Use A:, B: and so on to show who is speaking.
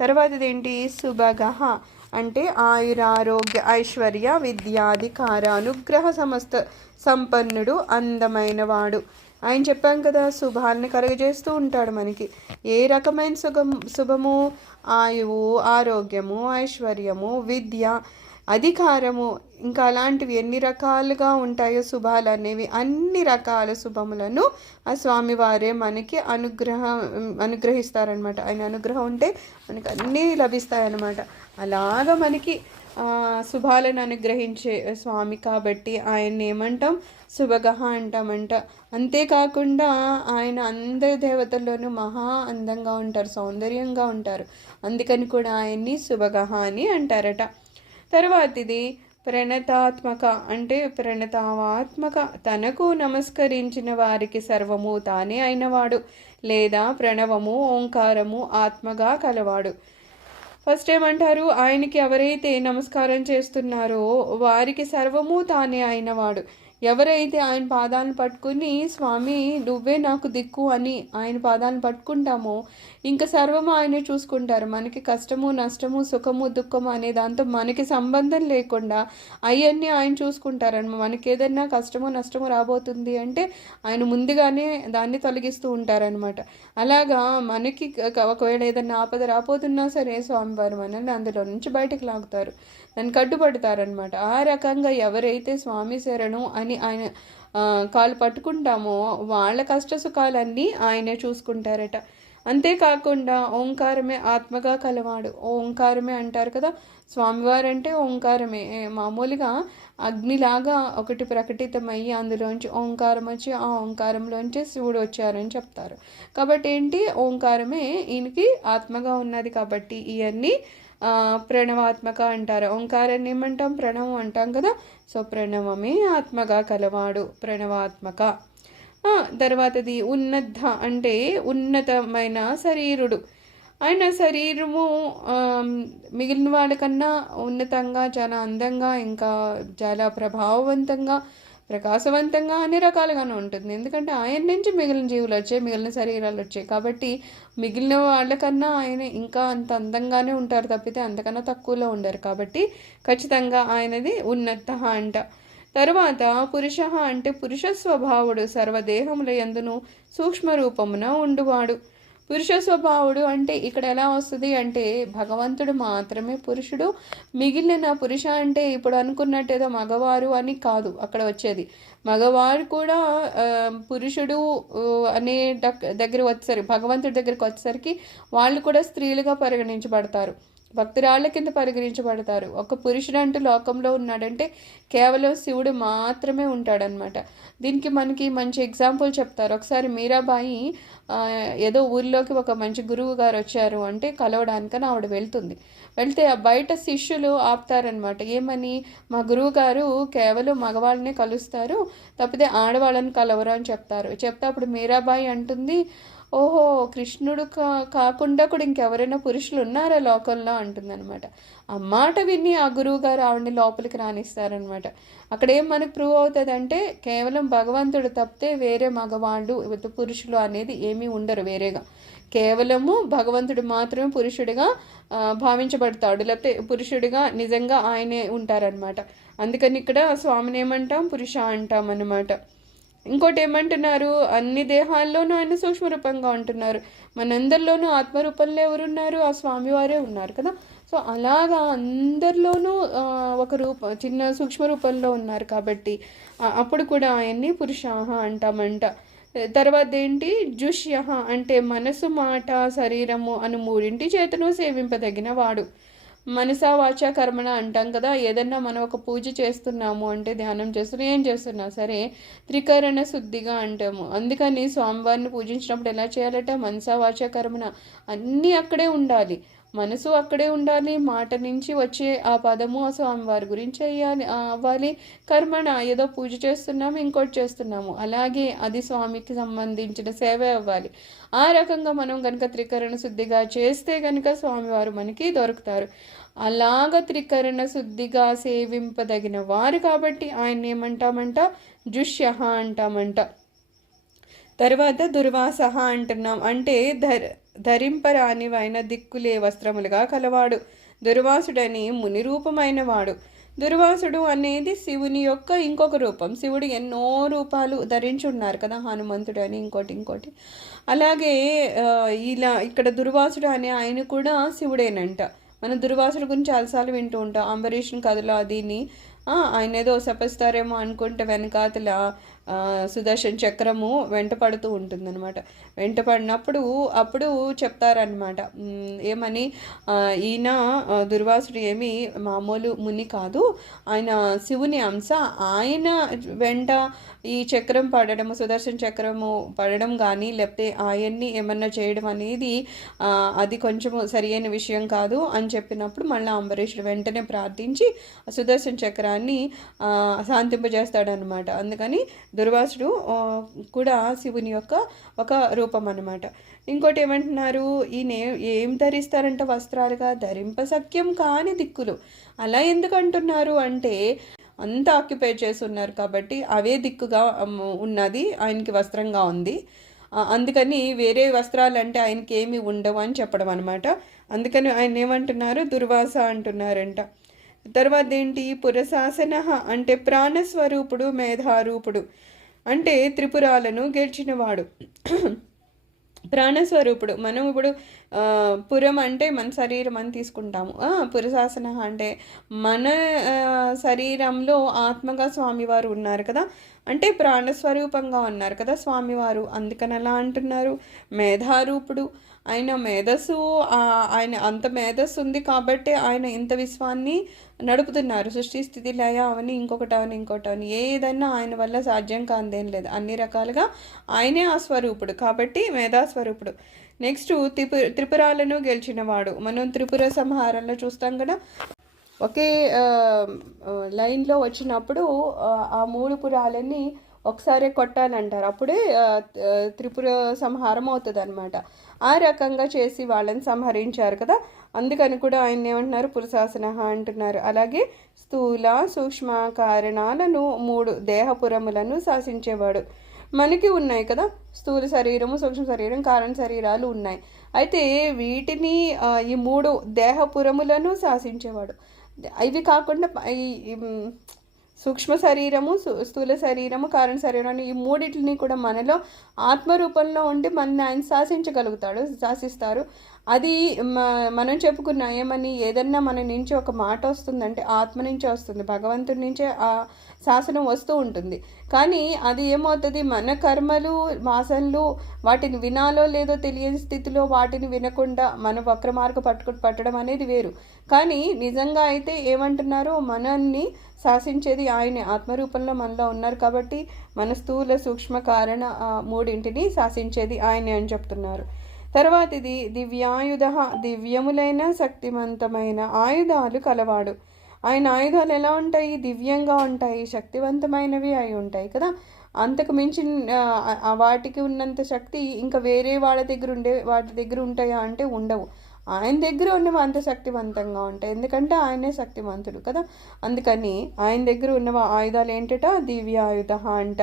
A: తర్వాతది ఏంటి సుభగ అంటే ఆయురారోగ్య ఐశ్వర్య విద్యాధికార అనుగ్రహ సమస్త సంపన్నుడు అందమైన వాడు ఆయన చెప్పాం కదా శుభాలని కలుగజేస్తూ ఉంటాడు మనకి. ఏ రకమైన సుఖం శుభము? ఆయువు ఆరోగ్యము ఐశ్వర్యము విద్య అధికారము ఇంకా అలాంటివి ఎన్ని రకాలుగా ఉంటాయో శుభాలు అనేవి అన్ని రకాల శుభములను ఆ స్వామివారే మనకి అనుగ్రహం అనుగ్రహిస్తారనమాట ఆయన అనుగ్రహం ఉంటే మనకి అన్నీ లభిస్తాయన్నమాట. అలాగ మనకి శుభాలను అనుగ్రహించే స్వామి కాబట్టి ఆయన్ని ఏమంటాం? శుభగహ అంటామంట. అంతేకాకుండా ఆయన అందరి దేవతల్లోనూ మహా అందంగా ఉంటారు సౌందర్యంగా ఉంటారు. అందుకని కూడా ఆయన్ని శుభగహ అని అంటారట. తర్వాతిది ప్రణతాత్మక అంటే ప్రణతావాత్మక. తనకు నమస్కరించిన వారికి సర్వము తానే అయినవాడు లేదా ప్రణవము ఓంకారము ఆత్మగా కలవాడు. ఫస్ట్ ఏమంటారు? ఆయనకి ఎవరైతే నమస్కారం చేస్తున్నారో వారికి సర్వము తానే అయినవాడు. ఎవరైతే ఆయన పాదాలను పట్టుకుని స్వామి నువ్వే నాకు దిక్కు అని ఆయన పాదాలను పట్టుకుంటామో ఇంకా సర్వము ఆయనే చూసుకుంటారు. మనకి కష్టము నష్టము సుఖము దుఃఖము అనే దాంతో మనకి సంబంధం లేకుండా అవన్నీ ఆయన చూసుకుంటారనమాట మనకి ఏదైనా కష్టము నష్టము రాబోతుంది అంటే ఆయన ముందుగానే దాన్ని తొలగిస్తూ ఉంటారనమాట. అలాగా మనకి ఒకవేళ ఏదైనా ఆపద రాబోతున్నా సరే స్వామివారు మనల్ని అందులో నుంచి బయటకు లాగుతారు. నన్ను కట్టుబడతారనమాట ఆ రకంగా ఎవరైతే స్వామి శరణు అని ఆయన కాలు పట్టుకుంటామో వాళ్ళ కష్ట సుఖాలన్నీ ఆయనే చూసుకుంటారట. అంతేకాకుండా ఓంకారమే ఆత్మగా కలవాడు. ఓంకారమే అంటారు కదా స్వామివారు అంటే ఓంకారమే మామూలుగా అగ్నిలాగా ఒకటి ప్రకటితమయ్యి అందులోంచి ఓంకారం వచ్చి ఆ ఓంకారంలోంచి శివుడు వచ్చారని చెప్తారు. కాబట్టి ఏంటి? ఓంకారమే ఈయనకి ఆత్మగా ఉన్నది కాబట్టి ఇవన్నీ ప్రణవాత్మక అంటారు. ఓంకారాన్ని ఏమంటాం ప్రణవం అంటాం కదా. సో ప్రణవమే ఆత్మగా కలవాడు ప్రణవాత్మక. తర్వాతది ఉన్నత అంటే ఉన్నతమైన శరీరుడు. ఆయన శరీరము మిగిలిన వాళ్ళకన్నా ఉన్నతంగా చాలా అందంగా ఇంకా చాలా ప్రభావవంతంగా ప్రకాశవంతంగా అన్ని రకాలుగానే ఉంటుంది. ఎందుకంటే ఆయన నుంచి మిగిలిన జీవులు వచ్చాయి మిగిలిన శరీరాలు వచ్చాయి కాబట్టి మిగిలిన వాళ్ళకన్నా ఆయన ఇంకా అంత అందంగానే ఉంటారు తప్పితే అంతకన్నా తక్కువలో ఉండరు. కాబట్టి ఖచ్చితంగా ఆయనది ఉన్నత అంట. తర్వాత పురుష అంటే పురుష స్వభావుడు సర్వదేహముల ఎందును సూక్ష్మ రూపమున ఉండువాడు. పురుష స్వభావుడు అంటే ఇక్కడ ఎలా వస్తుంది అంటే భగవంతుడు మాత్రమే పురుషుడు మిగిలిన పురుష అంటే ఇప్పుడు అనుకున్నట్టు ఏదో మగవారు అని కాదు అక్కడ వచ్చేది. మగవారు కూడా పురుషుడు అనే దగ్గర వచ్చేసరికి భగవంతుడి దగ్గరికి వచ్చేసరికి వాళ్ళు కూడా స్త్రీలుగా పరిగణించబడతారు. భక్తురాళ్ళ కింద పరిగణించబడతారు. ఒక పురుషుడు అంటూ లోకంలో ఉన్నాడంటే కేవలం శివుడు మాత్రమే ఉంటాడనమాట దీనికి మనకి మంచి ఎగ్జాంపుల్ చెప్తారు. ఒకసారి మీరాబాయి ఏదో ఊర్లోకి ఒక మంచి గురువు గారు వచ్చారు అంటే కలవడానికని ఆవిడ వెళ్తుంది. వెళ్తే ఆ బయట శిష్యులు ఆపుతారనమాట ఏమని? మా గురువు గారు కేవలం మగవాళ్ళనే కలుస్తారు తప్పితే ఆడవాళ్ళని కలవరు అని చెప్తారు. చెప్తే అప్పుడు మీరాబాయి అంటుంది ఓహో కృష్ణుడు కా కాకుండా కూడా ఇంకెవరైనా పురుషులు ఉన్నారా లోకంలో? అంటుందన్నమాట. ఆ మాట విని ఆ గురువు గారు ఆవిడని లోపలికి రాణిస్తారనమాట అక్కడ ఏం మనకు ప్రూవ్ అవుతుంది అంటే కేవలం భగవంతుడు తప్పితే వేరే మగవాళ్ళు పురుషులు అనేది ఏమీ ఉండరు వేరేగా. కేవలము భగవంతుడు మాత్రమే పురుషుడిగా భావించబడతాడు. లేకపోతే పురుషుడిగా నిజంగా ఆయనే ఉంటారనమాట అందుకని ఇక్కడ స్వామిని ఏమంటాం? పురుష అంటాం అన్నమాట ఇంకోటి ఏమంటున్నారు అన్ని దేహాల్లోనూ ఆయన సూక్ష్మరూపంగా ఉంటున్నారు. మనందరిలోనూ ఆత్మరూపంలో ఎవరున్నారు? ఆ స్వామివారే ఉన్నారు కదా. సో అలాగా అందరిలోనూ ఒక రూప చిన్న సూక్ష్మ రూపంలో ఉన్నారు కాబట్టి అప్పుడు కూడా ఆయన్ని పురుషాహ అంటామంట. తర్వాత ఏంటి? జుష్య అంటే మనసు మాట శరీరము అను మూడింటి చేతను సేవింపదగిన వాడు. మనసా వాచ కర్మణ అంటాం కదా. ఏదన్నా మనం ఒక పూజ చేస్తున్నాము అంటే ధ్యానం చేస్తున్నాం ఏం చేస్తున్నా? సరే త్రికరణ శుద్ధిగా అంటాము. అందుకని స్వామివారిని పూజించినప్పుడు ఎలా చేయాలట? మనసా వాచ కర్మణ అన్నీ అక్కడే ఉండాలి. మనసు అక్కడే ఉండాలి మాట నుంచి వచ్చే ఆ పదము ఆ స్వామివారి గురించి అయ్యాలి అవ్వాలి. కర్మణ ఏదో పూజ చేస్తున్నాము ఇంకోటి చేస్తున్నాము. అలాగే అది స్వామికి సంబంధించిన సేవ అవ్వాలి. ఆ రకంగా మనం కనుక త్రికరణ శుద్ధిగా చేస్తే కనుక స్వామివారు మనకి దొరుకుతారు. అలాగ త్రికరణ శుద్ధిగా సేవింపదగిన వారు కాబట్టి ఆయన ఏమంటామంట? జుష్య అంటామంట. తర్వాత దుర్వాస అంటున్నాం. అంటే ధర్ ధరింపరానివైన దిక్కులే వస్త్రములుగా కలవాడు. దుర్వాసుడని ముని రూపమైన వాడు దుర్వాసుడు అనేది శివుని యొక్క ఇంకొక రూపం. శివుడు ఎన్నో రూపాలు ధరించి ఉన్నారు కదా హనుమంతుడు అని ఇంకోటి ఇంకోటి. అలాగే ఇలా ఇక్కడ దుర్వాసుడు అనే ఆయన కూడా శివుడేనంట. మన దుర్వాసుడు గురించి చాలాసార్లు వింటూ ఉంటాం. అంబరీషుని కథలో అదిని ఆయన ఏదో సపస్తారేమో అనుకుంటే వెనకాతల సుదర్శన్ చక్రము వెంట పడుతూ ఉంటుందన్నమాట. వెంట పడినప్పుడు అప్పుడు చెప్తారనమాట ఏమని? ఈయన దుర్వాసుడు ఏమి మామూలు ముని కాదు. ఆయన శివుని అంశ. ఆయన వెంట ఈ చక్రం పడడము సుదర్శన్ చక్రము పడడం కానీ లేకపోతే ఆయన్ని ఏమన్నా చేయడం అనేది అది కొంచెము సరియైన విషయం కాదు అని చెప్పినప్పుడు మళ్ళీ అంబరీషుడు వెంటనే ప్రార్థించి సుదర్శన్ సుదర్శన చక్రాన్ని శాంతింపజేస్తాడనమాట అందుకని దుర్వాసుడు కూడా శివుని యొక్క ఒక రూపం అనమాట ఇంకోటి ఏమంటున్నారు ఈయన ఏం ధరిస్తారంట వస్త్రాలుగా? ధరింప సఖ్యం కాని దిక్కులు. అలా ఎందుకు అంటున్నారు అంటే అంత ఆక్యుపై చేసి ఉన్నారు కాబట్టి అవే దిక్కుగా ఉన్నది ఆయనకి వస్త్రంగా ఉంది. అందుకని వేరే వస్త్రాలు అంటే ఆయనకి ఏమి ఉండవు అని చెప్పడం అనమాట అందుకని ఆయన ఏమంటున్నారు దుర్వాస అంటున్నారంట. తర్వాత ఏంటి పురశాసన అంటే ప్రాణస్వరూపుడు మేధారూపుడు. అంటే త్రిపురాలను గెలిచినవాడు. ప్రాణస్వరూపుడు. మనం ఇప్పుడు పురం అంటే మన శరీరం అని తీసుకుంటాము. పురశాసన అంటే మన శరీరంలో ఆత్మగా స్వామివారు ఉన్నారు కదా. అంటే ప్రాణస్వరూపంగా ఉన్నారు కదా స్వామివారు. అందుకని అలా అంటున్నారు? మేధారూపుడు. ఆయన మేధస్సు ఆయన అంత మేధస్సు ఉంది కాబట్టి ఆయన ఇంత విశ్వాన్ని నడుపుతున్నారు. సృష్టి స్థితి లయ అవని ఇంకొకటి అవని ఇంకొకటి అవని ఏదైనా ఆయన వల్ల సాధ్యం కాందేం లేదు. అన్ని రకాలుగా ఆయనే ఆ స్వరూపుడు కాబట్టి మేధాస్వరూపుడు. నెక్స్ట్ త్రిపు త్రిపురాలను గెలిచినవాడు మనం త్రిపుర సంహారంలో చూస్తాం కదా. ఒకే లైన్లో వచ్చినప్పుడు ఆ, మూడు పురాలని ఒకసారి కొట్టాలంటారు. అప్పుడే త్రిపుర సంహారం అవుతుంది అనమాట ఆ రకంగా చేసి వాళ్ళని సంహరించారు కదా. అందుకని కూడా ఆయన ఏమంటున్నారు? పురుషాసన అంటున్నారు. అలాగే స్థూల సూక్ష్మ కారణాలను మూడు దేహపురములను శాసించేవాడు మనకి ఉన్నాయి కదా. స్థూల శరీరము సూక్ష్మ శరీరం కారణ శరీరాలు ఉన్నాయి. అయితే వీటిని ఈ మూడు దేహపురములను శాసించేవాడు. ఇవి కాకుండా ఈ సూక్ష్మ శరీరము స్థూల శరీరము కారణ శరీరం ఈ మూడింటిని కూడా మనలో ఆత్మరూపంలో ఉండి మన ఆయన శాసించగలుగుతాడు శాసిస్తారు. అది మనం చెప్పుకున్న ఏమని ఏదన్నా మన నుంచి ఒక మాట వస్తుందంటే ఆత్మ నుంచే వస్తుంది భగవంతుడి నుంచే ఆ శాసనం వస్తూ ఉంటుంది. కానీ అది ఏమవుతుంది? మన కర్మలు వాసనలు వాటిని వినాలో లేదో తెలియని స్థితిలో వాటిని వినకుండా మన వక్ర మార్గ పట్టుకు పట్టడం అనేది వేరు. కానీ నిజంగా అయితే ఏమంటున్నారో మనల్ని శాసించేది ఆయనే. ఆత్మరూపంలో మనలో ఉన్నారు కాబట్టి మన స్థూల సూక్ష్మ కారణ మూడింటిని శాసించేది ఆయనే అని చెప్తున్నారు. తర్వాత ఇది దివ్యాయుధ దివ్యములైన శక్తివంతమైన ఆయుధాలు కలవాడు. ఆయన ఆయుధాలు ఎలా ఉంటాయి? దివ్యంగా ఉంటాయి శక్తివంతమైనవి అయి ఉంటాయి కదా. అంతకు మించి వాటికి ఉన్నంత శక్తి ఇంకా వేరే వాళ్ళ దగ్గర ఉండే వాటి దగ్గర ఉంటాయా అంటే ఉండవు. ఆయన దగ్గర ఉన్నవి అంత శక్తివంతంగా ఉంటాయి. ఎందుకంటే ఆయనే శక్తివంతుడు కదా. అందుకని ఆయన దగ్గర ఉన్న ఆయుధాలు ఏంటట? దివ్య ఆయుధ అంట.